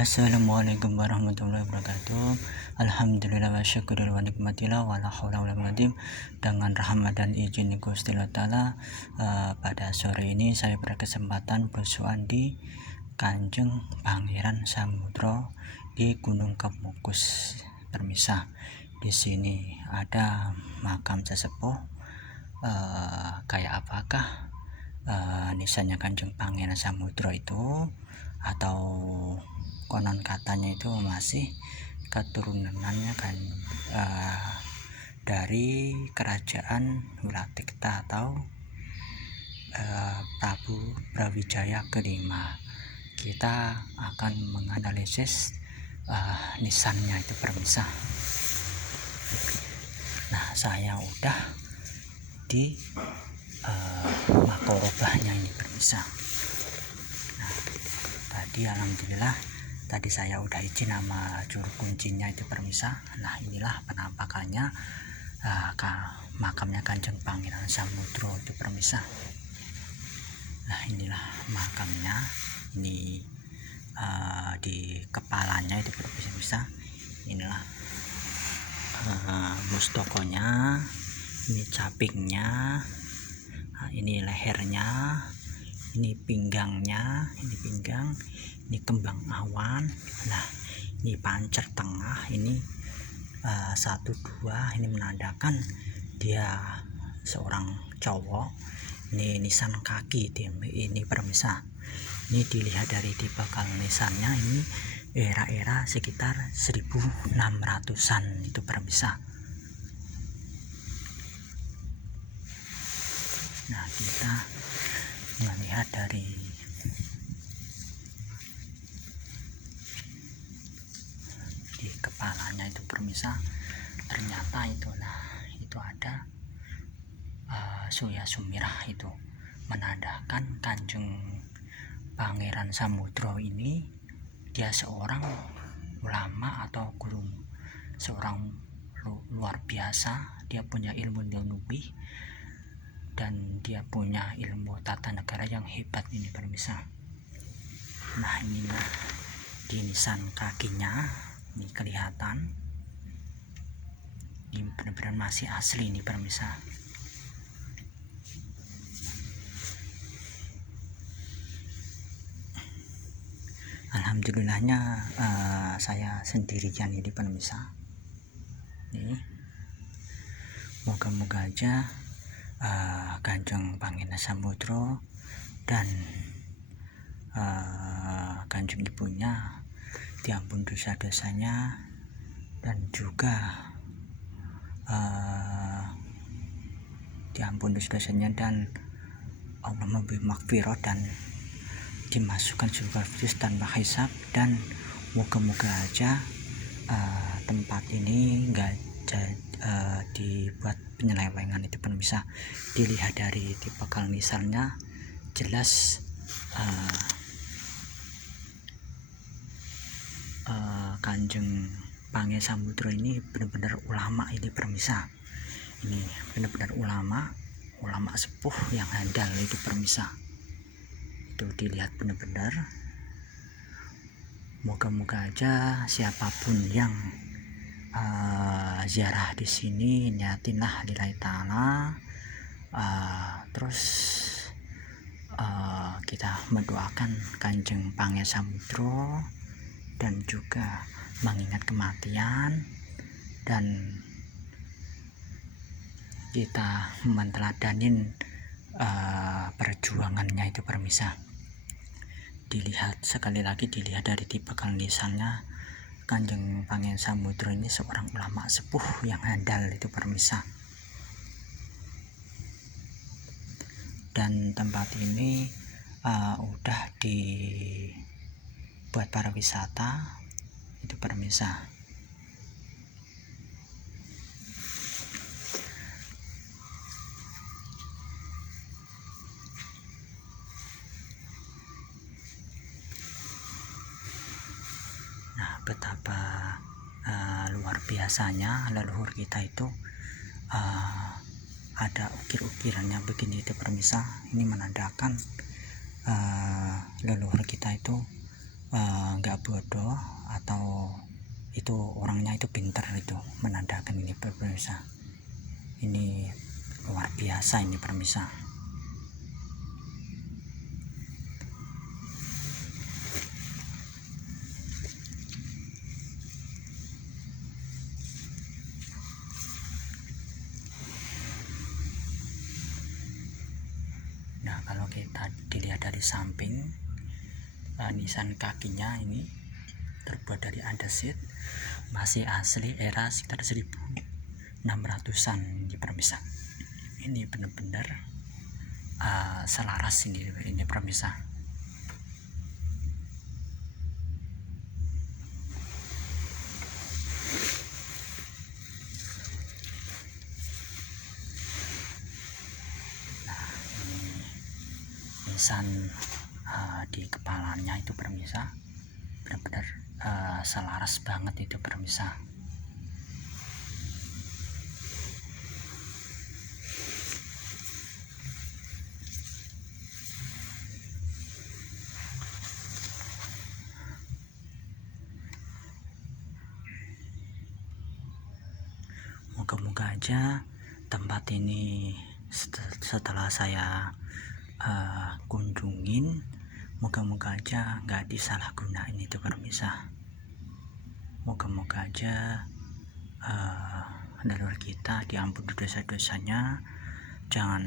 Assalamualaikum warahmatullahi wabarakatuh. Alhamdulillah wa syukuril wa nikmatillah wa la haula wa la quwwata dengan rahmat dan izin Gusti Allah Ta'ala. Pada sore ini saya berkesempatan bersuan di Kanjeng Pangeran Samudro di Gunung Kemukus Permisah. Di sini ada makam sesepuh. Kayak apakah nisannya Kanjeng Pangeran Samudro itu, atau konon katanya itu masih keturunannya kan dari kerajaan Wulatikta atau Prabu Brawijaya kelima. Kita akan menganalisis nisannya itu permisah. Nah, saya udah di makorobahnya ini permisah. Nah, tadi alhamdulillah tadi saya udah izin sama juru kuncinya itu permisah. Nah, inilah penampakannya makamnya Kanjeng Pangeran Samudro itu permisah. Nah, inilah makamnya. Ini di kepalanya itu permisah. Inilah mustokonya, ini capingnya, ini lehernya, ini pinggangnya, ini pinggang, ini kembang awan. Nah, ini pancer tengah, ini 1-2, ini menandakan dia seorang cowok. Ini nisan kaki ini permisah. Ini dilihat dari tipe nisannya, ini era sekitar 1600-an itu permisah. Nah, kita melihat dari di kepalanya itu permisah, ternyata itu ada Suya Sumirah, itu menandakan Kanjeng Pangeran Samudro ini dia seorang ulama atau guru, seorang luar biasa. Dia punya ilmu nubuwah dan dia punya ilmu tata negara yang hebat ini permisah. Nah, inilah di nisan kakinya, ini kelihatan ini benar-benar masih asli ini permisah. Alhamdulillahnya saya sendirian ini permisah. Nih, moga-moga aja Kanjeng Pangeran Samudro dan Kanjeng ibunya diampun dosa-dosanya, dan juga diampun dosa-dosanya, dan Allah memberi maghfirah dan dimasukkan surga Firdaus tanpa hisab. Dan moga-moga aja tempat ini enggak dibuat penyelewengan itu permisah. Dilihat dari tipe nisannya jelas Kanjeng Pangeran Samudro ini benar-benar ulama ini permisah. Ini benar-benar ulama sepuh yang handal itu permisah. Itu dilihat benar-benar. Moga-moga aja siapapun yang ziarah di sini niatinlah lillahi ta'ala. Terus kita mendoakan Kanjeng Pangeran Samudro dan juga mengingat kematian, dan kita menteladanin perjuangannya itu permisah. Dilihat sekali lagi, dilihat dari tipe nisannya, Kanjeng Pangeran Samudro ini seorang ulama sepuh yang handal itu permisah. Dan tempat ini udah dibuat para wisata itu permisah. Nah, betapa luar biasanya leluhur kita itu, ada ukir-ukirannya begini itu permisah. Ini menandakan leluhur kita itu nggak bodoh atau itu orangnya itu pinter itu menandakan ini pemirsa. Ini luar biasa ini pemirsa. Nah, kalau kita dilihat dari samping, nisan kakinya ini terbuat dari andesit, masih asli era sekitar 1600-an ini pemirsa. Ini benar-benar selaras ini pemirsa. Nah, ini nisan di kepalanya itu pemirsa, benar-benar selaras banget itu pemirsa. Moga-moga aja tempat ini setelah saya kunjungin, moga-moga aja nggak disalahgunain itu pemirsa. Moga-moga aja leluhur kita diampuni dosa-dosanya. Jangan,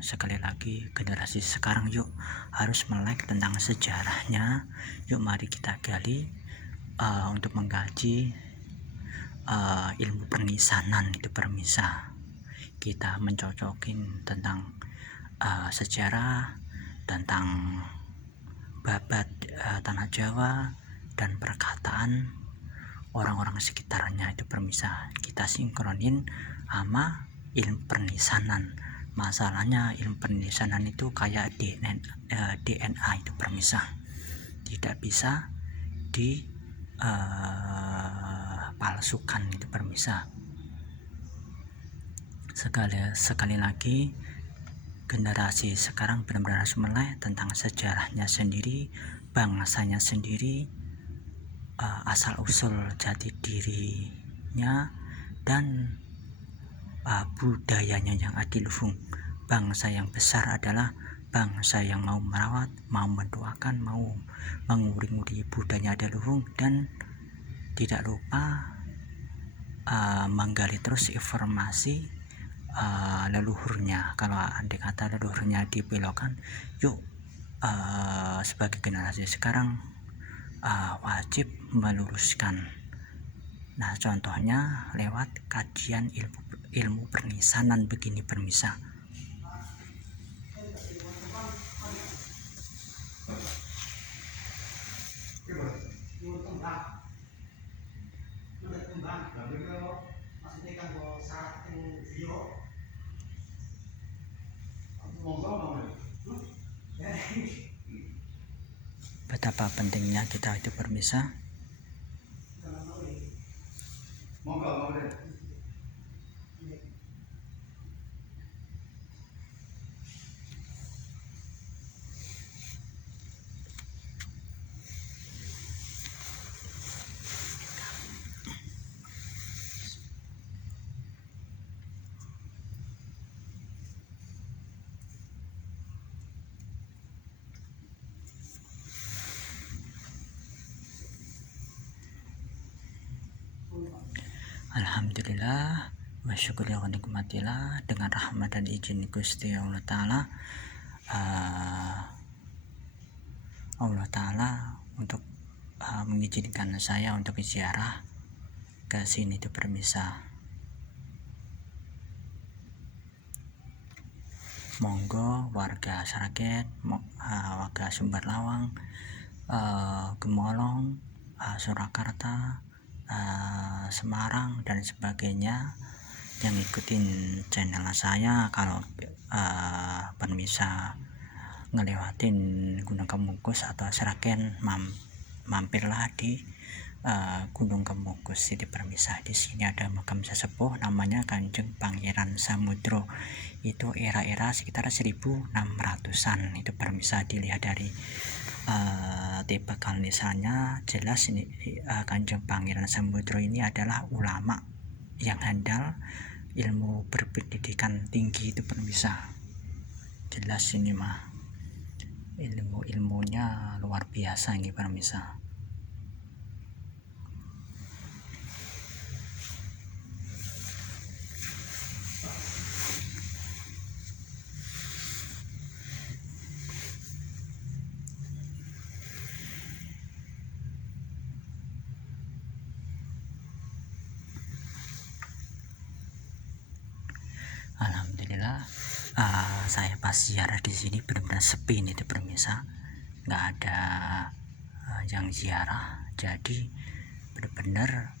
sekali lagi, generasi sekarang yuk harus melek tentang sejarahnya. Yuk mari kita gali untuk mengkaji ilmu pernisanan itu pemirsa. Kita mencocokin tentang sejarah, tentang babat tanah Jawa dan perkataan orang-orang sekitarnya itu pemirsa. Kita sinkronin sama ilmu pernisanan. Masalahnya ilmu pernisanan itu kayak DNA itu pemirsa, tidak bisa dipalsukan itu pemirsa. Sekali lagi, generasi sekarang benar-benar harus melek tentang sejarahnya sendiri, bangsanya sendiri, asal usul jati dirinya dan budayanya yang adiluhung. Bangsa yang besar adalah bangsa yang mau merawat, mau mendoakan, mau menguri-nguri budaya adiluhung, dan tidak lupa menggali terus informasi leluhurnya. Kalau andai kata leluhurnya dibelokkan, yuk sebagai generasi sekarang wajib meluruskan. Nah, contohnya lewat kajian ilmu pernisanan begini pemirsa. Betapa pentingnya kita itu pemirsa. Alhamdulillah wa syukur wa nikmatillah, dengan rahmat dan izin Gusti Allah Ta'ala, Allah Ta'ala untuk mengizinkan saya untuk ziarah ke sini itu pemirsa. Monggo warga Sragen, warga Sumber Lawang, Gemolong, Surakarta, Semarang dan sebagainya yang ikutin channel saya. Kalau pemirsa ngelewatin Gunung Kemukus atau Sragen, mampirlah di Gunung Kemukus itu pemirsa. Di sini ada makam sesepuh namanya Kanjeng Pangeran Samudro. Itu era-era sekitar 1600-an itu pemirsa. Dilihat dari tipikal lisannya jelas ini Kanjeng Pangeran Samudro ini adalah ulama yang handal, ilmu berpendidikan tinggi itu pemirsa. Jelas ini mah ilmunya luar biasa ini pemirsa. Alhamdulillah, saya pas ziarah di sini benar-benar sepi nih pemirsa, nggak ada yang ziarah, jadi benar-benar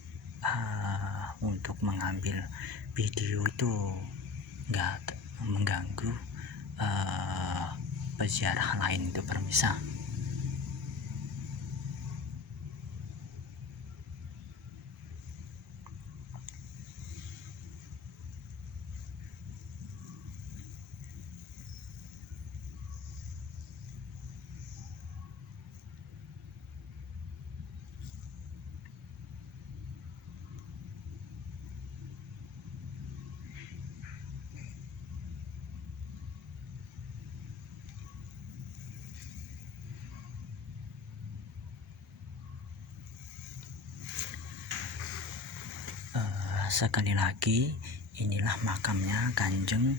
untuk mengambil video itu nggak mengganggu peziarah lain itu pemirsa. Sekali lagi, inilah makamnya Kanjeng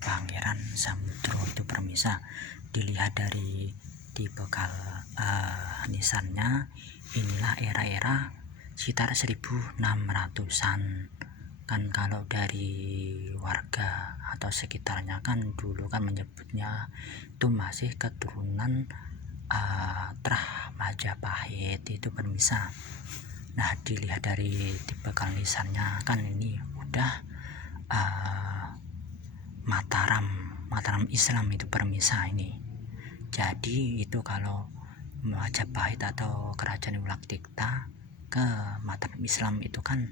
Pangeran Samudro itu pemirsa. Dilihat dari tipikal nisannya, inilah era-era sekitar 1600-an. Kan kalau dari warga atau sekitarnya kan dulu kan menyebutnya itu masih keturunan Trah Majapahit itu pemirsa. Nah, dilihat dari tipikal lisannya kan ini udah Mataram Islam itu pemirsa ini. Jadi itu kalau Majapahit atau Kerajaan Wulak Dikta ke Mataram Islam itu kan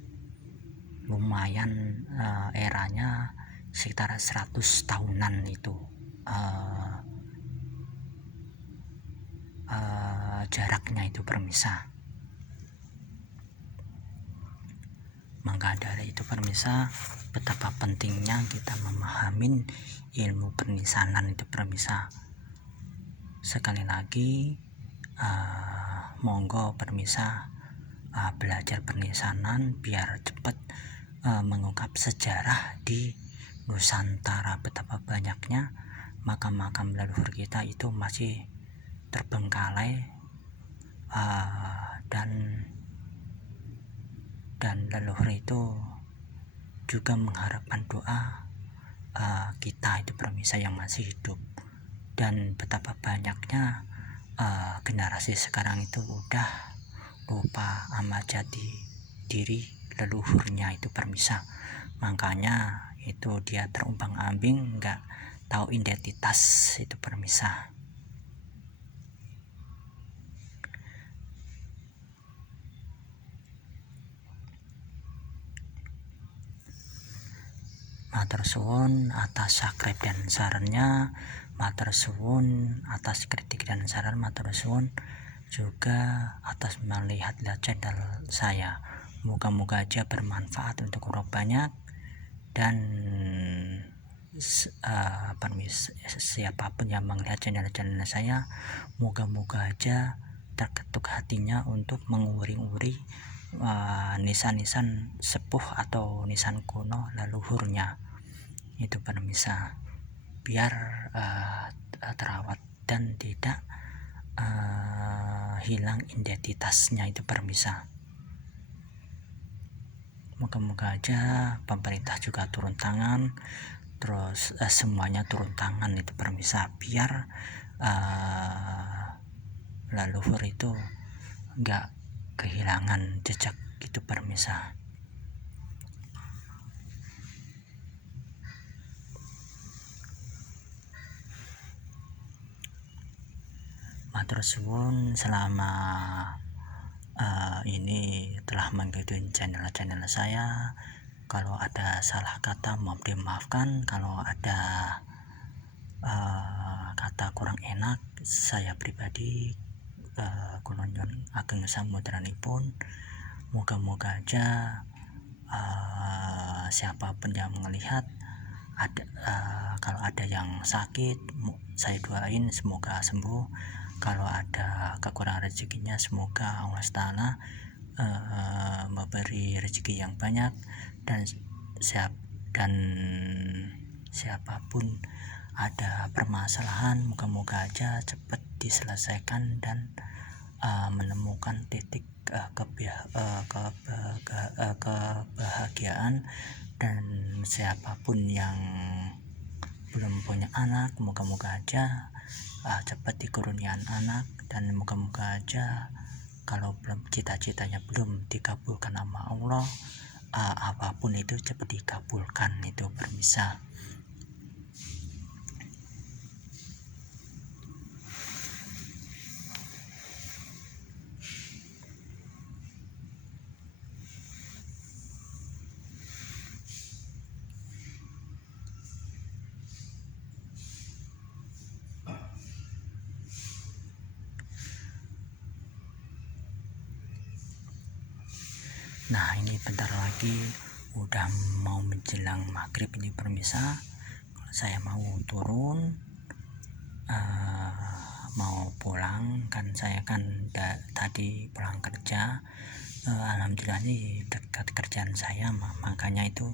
lumayan eranya sekitar 100 tahunan itu jaraknya itu pemirsa. Maka dari itu pemirsa, betapa pentingnya kita memahami ilmu pernisanan itu pemirsa. Sekali lagi monggo pemirsa belajar pernisanan biar cepat mengungkap sejarah di Nusantara. Betapa banyaknya makam-makam leluhur kita itu masih terbengkalai dan leluhur itu juga mengharapkan doa kita itu pemirsa yang masih hidup. Dan betapa banyaknya generasi sekarang itu udah lupa sama jati diri leluhurnya itu pemirsa. Makanya itu dia terombang-ambing, nggak tahu identitas itu pemirsa. Matur suwun atas subscribe dan sarannya, matur suwun atas kritik dan saran, matur suwun juga atas melihat channel saya. Moga-moga aja bermanfaat untuk orang banyak, dan siapapun yang melihat channel saya, moga-moga aja terketuk hatinya untuk menguri-uri nisan-nisan sepuh atau nisan kuno leluhurnya itu pemirsa, biar terawat dan tidak hilang identitasnya itu pemirsa. Moga-moga aja pemerintah juga turun tangan, terus semuanya turun tangan itu pemirsa, biar leluhur itu nggak kehilangan jejak itu pemirsa. Matur suwun selama ini telah mengikuti channel saya. Kalau ada salah kata mohon dimaafkan. Kalau ada kata kurang enak, saya pribadi kula nyuwun ageng samudranipun, moga-moga aja siapapun yang melihat kalau ada yang sakit, saya doain semoga sembuh. Kalau ada kekurangan rezekinya, semoga Allah Ta'ala memberi rezeki yang banyak, dan siapapun ada permasalahan, moga-moga aja cepat diselesaikan dan menemukan titik kebahagiaan. Dan siapapun yang belum punya anak, moga-moga aja cepat dikurniakan anak, dan moga-moga aja kalau belum cita-citanya belum dikabulkan sama Allah, apapun itu cepat dikabulkan, itu permisa. Nah, ini bentar lagi udah mau menjelang maghrib ini permisa. Saya mau turun, mau pulang, kan saya kan tadi pulang kerja. Alhamdulillah ini dekat kerjaan saya, makanya itu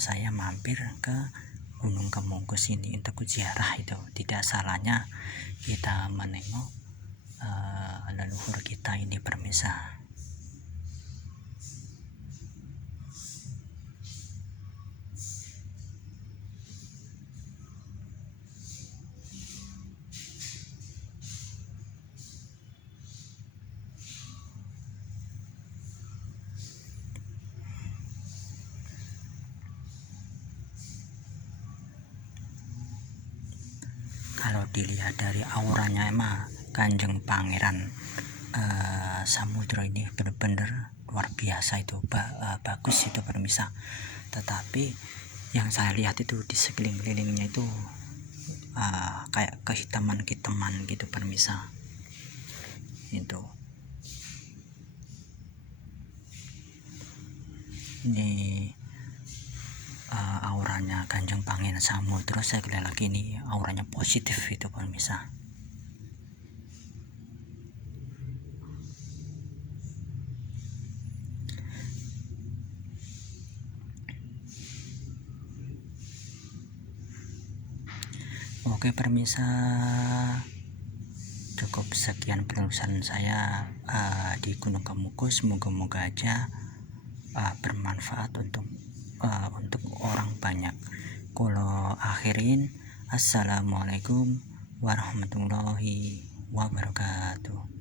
saya mampir ke Gunung Kemungkus ini untuk ziarah. Itu tidak salahnya kita menengok leluhur kita ini permisa. Kalau dilihat dari auranya emang Kanjeng Pangeran Samudra ini benar-benar luar biasa, itu bagus itu permisa. Tetapi yang saya lihat itu di sekeliling-kelilingnya itu kayak kehitaman-kehitaman gitu permisa. Itu ini auranya Kanjeng Pangeran Samudra. Saya lihat lagi ini auranya positif itu permisa. Oke permisa, cukup sekian penulisan saya di Gunung Kemungkus. Moga-moga aja bermanfaat untuk orang banyak. Kulo akhirin, assalamualaikum warahmatullahi wabarakatuh.